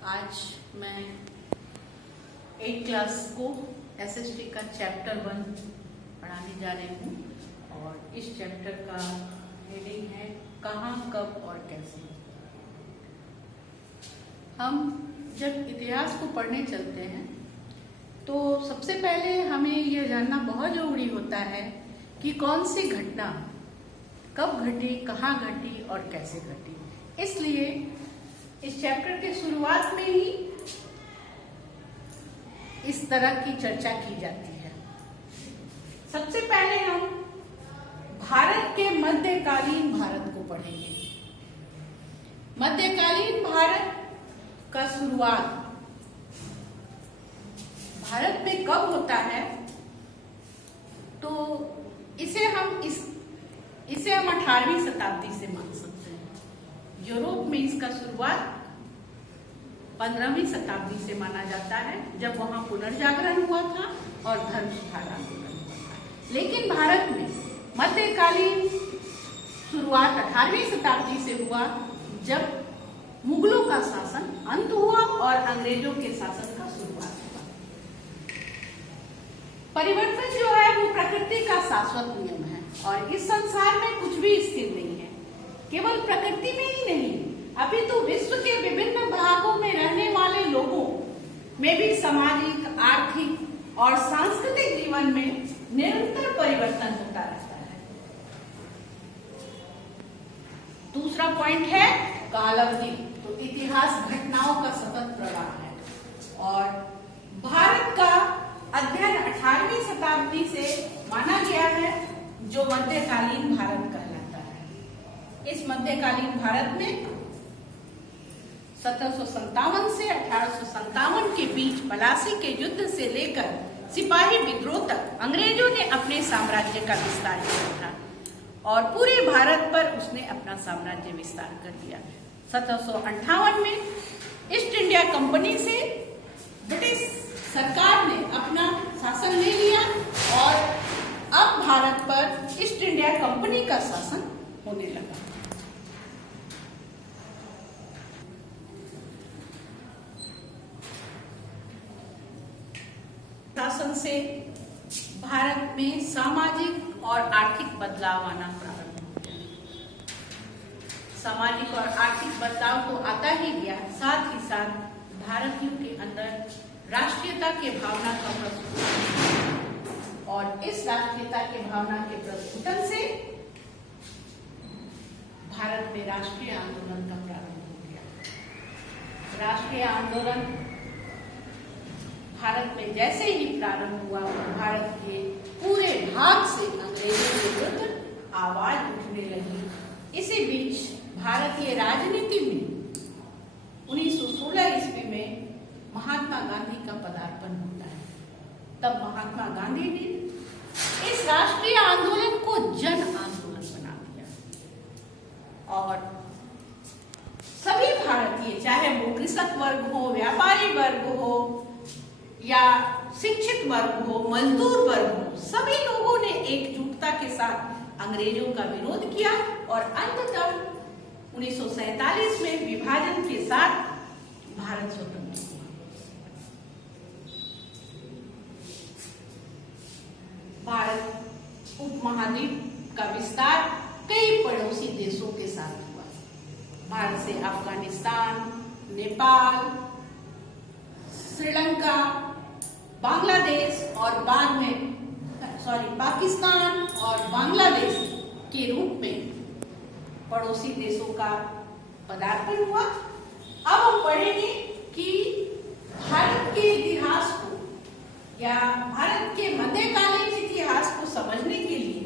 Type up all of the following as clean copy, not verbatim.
आज मैं 8th class को एसएसटी का चैप्टर 1 पढ़ाने जा रही हूँ और इस चैप्टर का हेडिंग है कहाँ, कब और कैसे। हम जब इतिहास को पढ़ने चलते हैं तो सबसे पहले हमें यह जानना बहुत जरूरी होता है कि कौन सी घटना कब घटी, कहाँ घटी और कैसे घटी। इसलिए इस चैप्टर के शुरुआत में ही इस तरह की चर्चा की जाती है। सबसे पहले हम भारत के मध्यकालीन भारत को पढ़ेंगे। मध्यकालीन भारत का शुरुआत भारत में कब होता है, तो इसे हम 18वीं शताब्दी से मान सकते हैं। यूरोप में इसका शुरुआत 15वीं शताब्दी से माना जाता है, जब वहां पुनर्जागरण हुआ था और धर्म सुधार आंदोलन हुआ था। लेकिन भारत में मध्यकालीन शुरुआत 18वीं शताब्दी से हुआ, जब मुगलों का शासन अंत हुआ और अंग्रेजों के शासन का शुरुआत हुआ। परिवर्तन जो है वो प्रकृति का शाश्वत नियम है और इस संसार में कुछ भी स्थिर नहीं है। केवल प्रकृति में ही नहीं, अभी तो विश्व के विभिन्न भागों में रहने वाले लोगों में भी सामाजिक, आर्थिक और सांस्कृतिक जीवन में निरंतर परिवर्तन होता रहता है। दूसरा पॉइंट है कालावधि। तो इतिहास घटनाओं का सतत प्रवाह है और भारत का अध्ययन 18वीं शताब्दी से माना गया है, जो मध्यकालीन भारत कहलाता है। इस मध्यकालीन भारत में 1757 से 1857 के बीच पलासी के युद्ध से लेकर सिपाही विद्रोह तक अंग्रेजों ने अपने साम्राज्य का विस्तार किया था और पूरे भारत पर उसने अपना साम्राज्य विस्तार कर दिया। 1758 में ईस्ट इंडिया कंपनी से ब्रिटिश सरकार ने अपना शासन ले लिया और अब भारत पर ईस्ट इंडिया कंपनी का शासन होने लगा। शासन से भारत में सामाजिक और आर्थिक बदलाव आना प्रारंभ हो गया। सामाजिक और आर्थिक बदलाव तो आता ही गया, साथ ही साथ भारतीयों के अंदर राष्ट्रीयता के भावना का प्रस्फुटन और इस राष्ट्रीयता के भावना के प्रस्फुटन से भारत में राष्ट्रीय आंदोलन का प्रारंभ हो गया। राष्ट्रीय आंदोलन भारत में जैसे ही प्रारंभ हुआ, भारत के पूरे भाग से अंग्रेजों के विरुद्ध आवाज उठने लगी। इसी बीच भारतीय राजनीति में 1916 ईस्वी में महात्मा गांधी का पदार्पण होता है। तब महात्मा गांधी ने इस राष्ट्रीय आंदोलन को जन आंदोलन बना दिया और सभी भारतीय, चाहे वो कृषक वर्ग हो, व्यापारी वर्ग हो या शिक्षित वर्ग हो, मजदूर वर्ग हो, सभी लोगों ने एकजुटता के साथ अंग्रेजों का विरोध किया और अंततः 1947 में विभाजन के साथ भारत स्वतंत्र हुआ। भारत उपमहाद्वीप का विस्तार कई पड़ोसी देशों के साथ हुआ। भारत से अफगानिस्तान, नेपाल, श्रीलंका, बांग्लादेश और बाद में पाकिस्तान और बांग्लादेश के रूप में पड़ोसी देशों का पदार्पण हुआ। अब हम पढ़ेंगे कि भारत के इतिहास को या भारत के मध्यकालीन इतिहास को समझने के लिए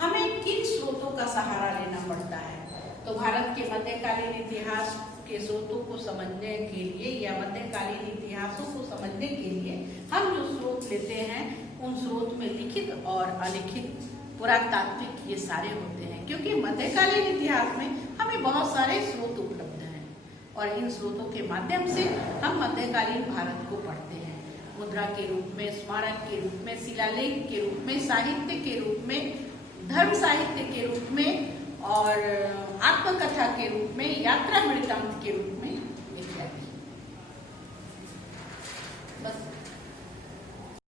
हमें किन स्रोतों का सहारा लेना पड़ता है। तो भारत के मध्यकालीन इतिहास के स्रोतों को समझने के लिए या मध्यकालीन इतिहासों को समझने के लिए हम जो स्रोत लेते हैं, उन स्रोत में लिखित और अलिखित, पुरातात्विक ये सारे होते हैं, क्योंकि मध्यकालीन इतिहास में हमें बहुत सारे स्रोत उपलब्ध हैं और इन स्रोतों के माध्यम से हम मध्यकालीन भारत को पढ़ते हैं। मुद्रा के रूप में, स्मारक के रूप में, शिलालेख के रूप में, साहित्य के रूप में, धर्म साहित्य के रूप में और आत्मकथा के रूप में, यात्रा वृत्तांत के रूप में इत्यादि। बस